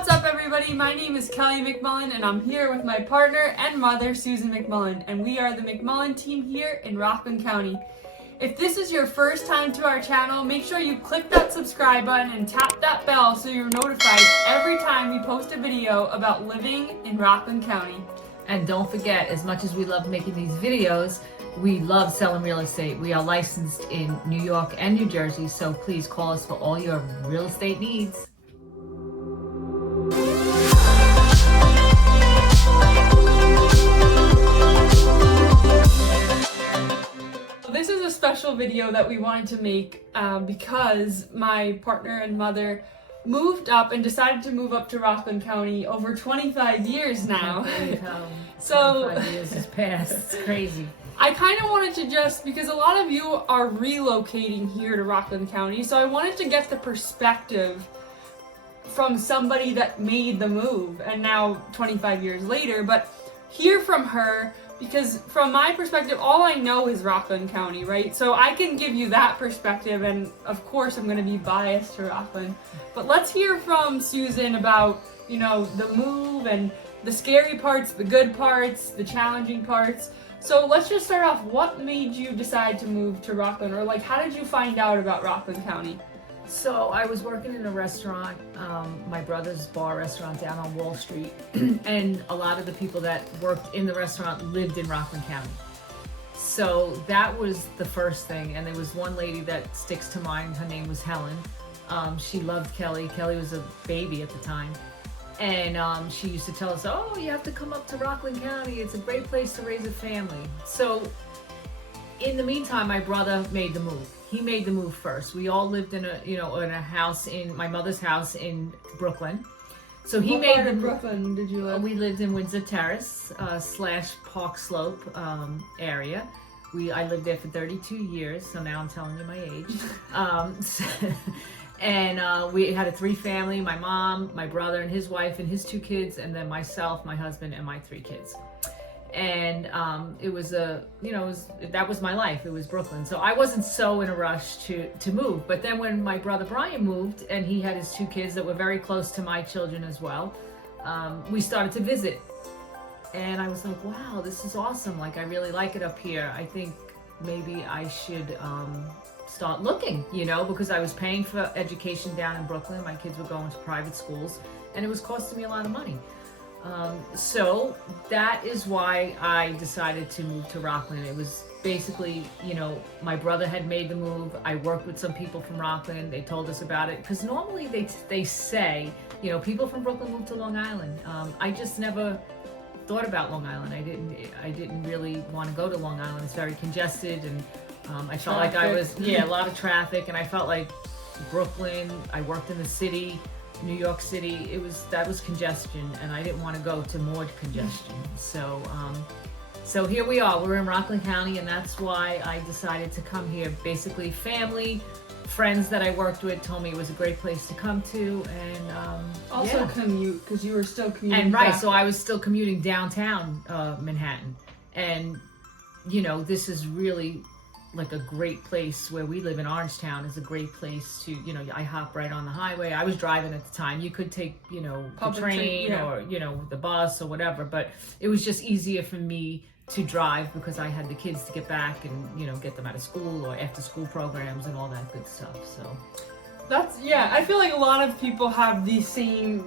What's up, everybody? My name is Kelly McMullen, and I'm here with my partner and mother, Susan McMullen, and we are the McMullen team here in Rockland County. If this is your first time to our channel, make sure you click that subscribe button and tap that bell so you're notified every time we post a video about living in Rockland County. And don't forget, as much as we love making these videos, we love selling real estate. We are licensed in New York and New Jersey, so please call us for all your real estate needs. This is a special video that we wanted to make because my partner and mother moved up and decided to move up to Rockland County over 25 years now. So 25 years has passed. It's crazy. I kind of wanted to just, because a lot of you are relocating here to Rockland County, so I wanted to get the perspective from somebody that made the move and now 25 years later, but hear from her, because from my perspective, all I know is Rockland County, right? So I can give you that perspective, and of course I'm going to be biased to Rockland. But let's hear from Susan about, you know, the move and the scary parts, the good parts, the challenging parts. So let's just start off. What made you decide to move to Rockland, or like, how did you find out about Rockland County? So I was working in a restaurant, my brother's bar restaurant down on Wall Street, and a lot of the people that worked in the restaurant lived in Rockland County. So that was the first thing, and there was one lady that sticks to mind. Her name was Helen. She loved Kelly. Kelly was a baby at the time, and she used to tell us, oh, you have to come up to Rockland County. It's a great place to raise a family. So in the meantime, my brother made the move. He made the move first. We all lived in a house in my mother's house in Brooklyn. So he made the Brooklyn did you live? We lived in Windsor Terrace / Park Slope area. I lived there for 32 years. So now I'm telling you my age. And we had a 3-family: my mom, my brother and his wife and his 2 kids, and then myself, my husband, and my 3 kids. And it was that was my life. It was Brooklyn. So I wasn't so in a rush to move. But then when my brother Brian moved, and he had his 2 kids that were very close to my children as well, we started to visit. And I was like, wow, this is awesome. Like, I really like it up here. I think maybe I should start looking, because I was paying for education down in Brooklyn. My kids were going to private schools, and it was costing me a lot of money. So that is why I decided to move to Rockland. It was basically, my brother had made the move. I worked with some people from Rockland. They told us about it, because normally they say, people from Brooklyn move to Long Island. I just never thought about Long Island. I didn't really want to go to Long Island. It's very congested, and I felt like I was, a lot of traffic, and I felt like Brooklyn, I worked in the city, New York City, that was congestion, and I didn't want to go to more congestion. So here we are. We're in Rockland County, and that's why I decided to come here. Basically, family, friends that I worked with told me it was a great place to come to, and also commute, because you were still commuting. And right, so I was still commuting downtown Manhattan, and this is really like a great place. Where we live in Orangetown is a great place to, I hop right on the highway. I was driving at the time. You could take, the train or, the bus or whatever, but it was just easier for me to drive because I had the kids to get back and, get them out of school or after school programs and all that good stuff. So I feel like a lot of people have the same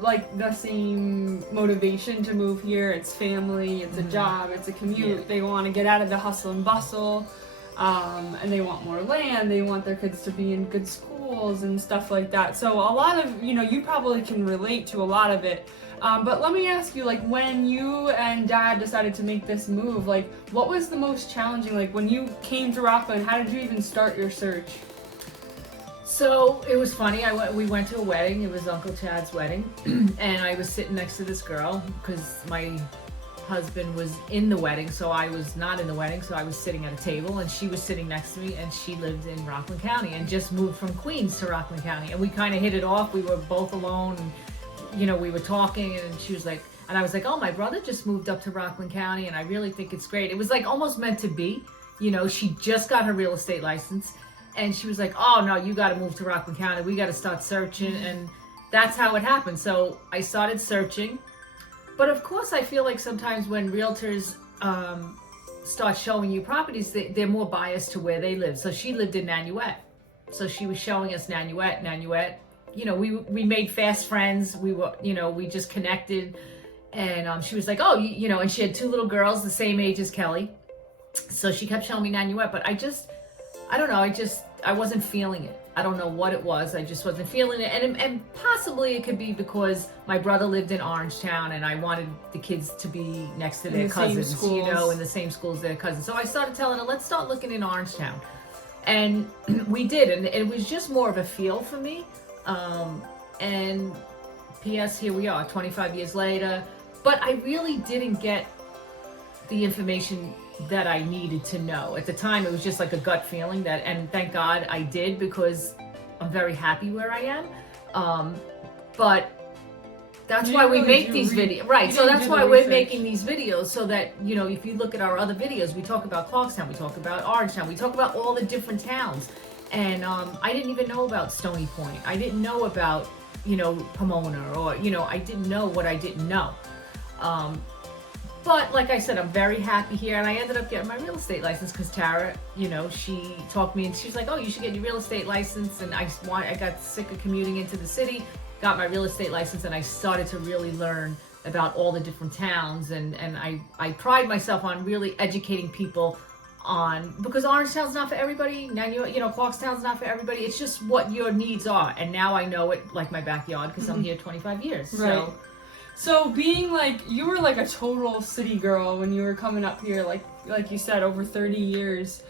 motivation to move here. It's family, it's a job, it's a commute. Yeah. They want to get out of the hustle and bustle. And they want more land, they want their kids to be in good schools and stuff like that. So a lot of, you probably can relate to a lot of it. But let me ask you, like, when you and Dad decided to make this move, like, what was the most challenging? Like, when you came to Rockland, how did you even start your search? So it was funny. We went to a wedding. It was Uncle Chad's wedding, and I was sitting next to this girl because my husband was in the wedding, so I was not in the wedding, so I was sitting at a table, and she was sitting next to me, and she lived in Rockland County and just moved from Queens to Rockland County, and we kind of hit it off. We were both alone, and we were talking, and she was like, and I was like, oh, my brother just moved up to Rockland County, and I really think it's great. It was like almost meant to be. She just got her real estate license, and she was like, oh no, you got to move to Rockland County, we got to start searching. And that's how it happened. So I started searching, but of course I feel like sometimes when realtors start showing you properties, they're more biased to where they live. So she lived in Nanuet, so she was showing us Nanuet. You know, we made fast friends. We were, you know, we just connected, and she was like, oh, you know, and she had 2 little girls the same age as Kelly, so she kept showing me Nanuet, but I don't know, I wasn't feeling it. I don't know what it was. I just wasn't feeling it. And possibly it could be because my brother lived in Orangetown and I wanted the kids to be next to their cousins, you know, in the same schools as their cousins. So I started telling her, let's start looking in Orangetown. And we did. And it was just more of a feel for me. And P.S. here we are 25 years later. But I really didn't get the information that I needed to know. At the time, it was just like a gut feeling that, and thank God I did, because I'm very happy where I am. But that's why we make these videos, right? So that's why we're making these videos, so that, you know, if you look at our other videos, we talk about Clarkstown, we talk about Orangetown, we talk about all the different towns. And I didn't even know about Stony Point. I didn't know about, you know, Pomona, or, you know, I didn't know what I didn't know. But like I said, I'm very happy here, and I ended up getting my real estate license because Tara, you know, she talked me, and she was like, oh, you should get your real estate license. And I got sick of commuting into the city, got my real estate license, and I started to really learn about all the different towns. And I pride myself on really educating people on, because Orangetown's not for everybody, now you know, Clarkstown's not for everybody. It's just what your needs are. And now I know it like my backyard, because I'm here 25 years. Right. So being like, you were like a total city girl when you were coming up here, like you said, over 30 years.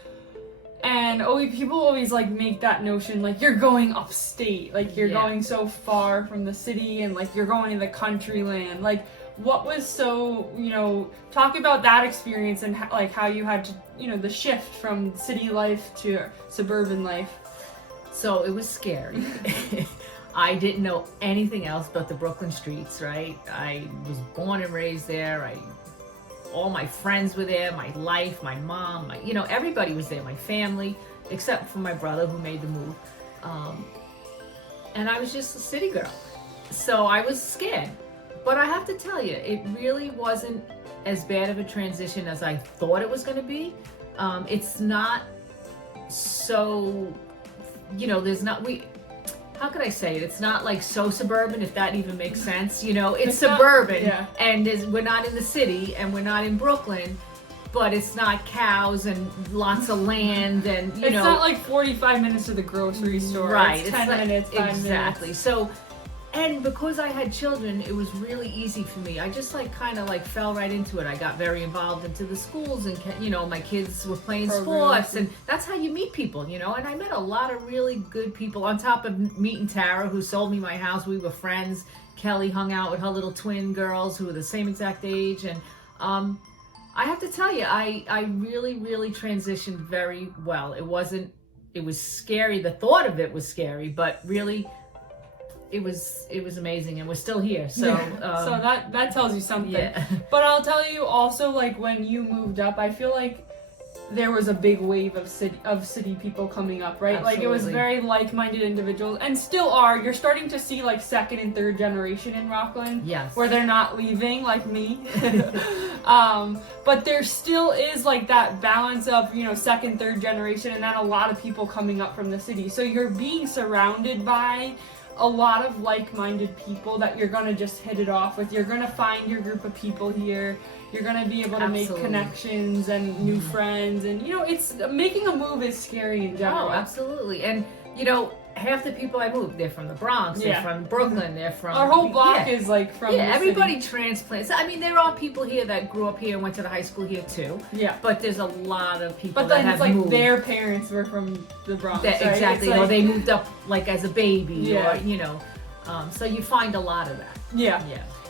And people always like make that notion, like you're going upstate, like you're going so far from the city, and like you're going to the country land. Like, what was so, you know, talk about that experience and like how you had to, you know, the shift from city life to suburban life. So it was scary. I didn't know anything else but the Brooklyn streets, right? I was born and raised there. All my friends were there, my life, my mom, you know, everybody was there, my family, except for my brother who made the move. And I was just a city girl. So I was scared. But I have to tell you, it really wasn't as bad of a transition as I thought it was going to be. It's not so, you know, how could I say it? It's not like so suburban, if that even makes sense. You know, it's suburban, and we're not in the city, and we're not in Brooklyn, but it's not cows and lots of land, and you know. It's not like 45 minutes to the grocery store. Right. It's 10 minutes, 5 minutes. Exactly. So, and because I had children, it was really easy for me. I just kind of fell right into it. I got very involved into the schools, and you know, my kids were playing sports, and that's how you meet people, you know. And I met a lot of really good people. On top of meeting Tara, who sold me my house, we were friends. Kelly hung out with her little twin girls who were the same exact age, and I have to tell you, I really, really transitioned very well. It was scary. The thought of it was scary, but really, it was amazing, and we're still here. So so that tells you something. Yeah. But I'll tell you also, like, when you moved up, I feel like there was a big wave of city people coming up, right? Absolutely. Like, it was very like-minded individuals, and still are. You're starting to see like 2nd and 3rd generation in Rockland, yes, where they're not leaving like me. But there still is like that balance of, you know, 2nd, 3rd generation, and then a lot of people coming up from the city. So you're being surrounded by a lot of like-minded people that you're gonna just hit it off with. You're gonna find your group of people here. You're gonna be able to make connections and new friends, and you know, it's making a move is scary in general. Oh, absolutely. And you know, half the people I moved, they're from the Bronx, they're from Brooklyn, they're from our whole block is like from the everybody city. Transplants. I mean, there are people here that grew up here and went to the high school here too. Yeah. But there's a lot of people that have moved. But then it's like their parents were from the Bronx, right? Exactly. Like, or they moved up like as a baby, or you know. So you find a lot of that. Yeah.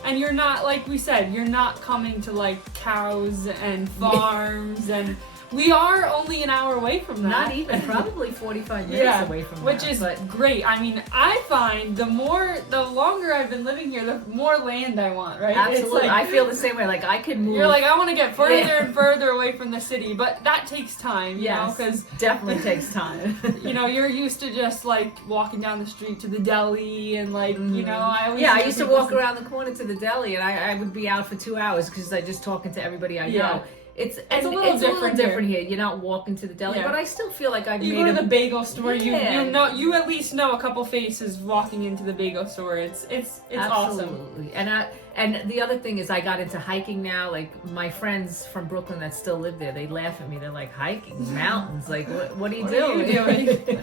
And you're not, like we said, you're not coming to like cows and farms and we are only an hour away from that. Not even, probably 45 minutes away from which that. is great. I mean, I find the longer I've been living here, the more land I want, right? Absolutely. It's I feel the same way. Like, I could move. You're like, I want to get further and further away from the city, but that takes time, you know, because definitely takes time. you know, you're used to just like walking down the street to the deli and like, you know, I used to walk around the corner to the deli and I would be out for 2 hours because I just talking to everybody I know. It's a little different here. You're not walking to the deli, but I still feel like I've you made go to the bagel store. Yeah. You at least know a couple faces walking into the bagel store. It's awesome. Absolutely. And the other thing is, I got into hiking now. Like, my friends from Brooklyn that still live there, they laugh at me. They're like, hiking mountains. Like, what are you doing?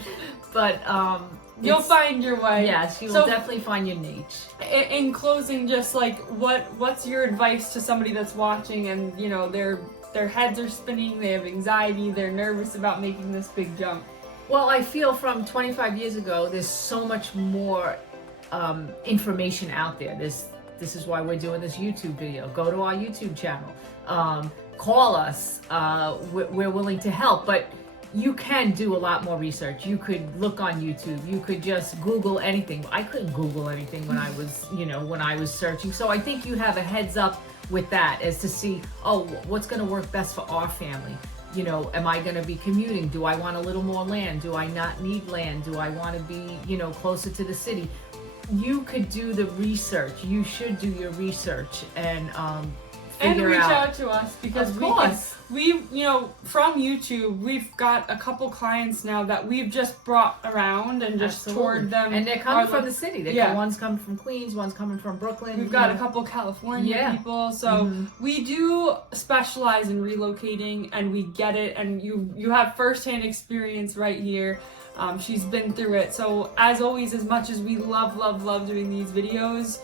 But you'll find your way. Yes, you will definitely find your niche. In closing, just like what's your advice to somebody that's watching and you know their heads are spinning, they have anxiety, they're nervous about making this big jump? Well, I feel from 25 years ago, there's so much more information out there. This is why we're doing this YouTube video. Go to our YouTube channel. Call us. We're willing to help, but you can do a lot more research. You could look on YouTube. You could just Google anything. I couldn't Google anything when I was searching. So I think you have a heads up with that as to see, what's going to work best for our family. You know, am I going to be commuting? Do I want a little more land? Do I not need land? Do I want to be, closer to the city? You could do the research. You should do your research and reach out to us because we from YouTube we've got a couple clients now that we've just brought around and just toured them, and they're coming from the city. One's coming from Queens, one's coming from Brooklyn. We've got a couple California people, so we do specialize in relocating, and we get it. And you have firsthand experience right here. She's been through it. So as always, as much as we love doing these videos,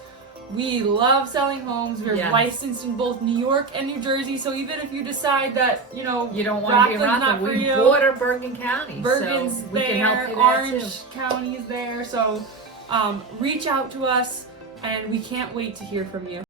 we love selling homes. We're licensed in both New York and New Jersey. So even if you decide that, you don't want to be in Rockland, we border Bergen County. Bergen's so we there, can help you there Orange too. County is there. So reach out to us, and we can't wait to hear from you.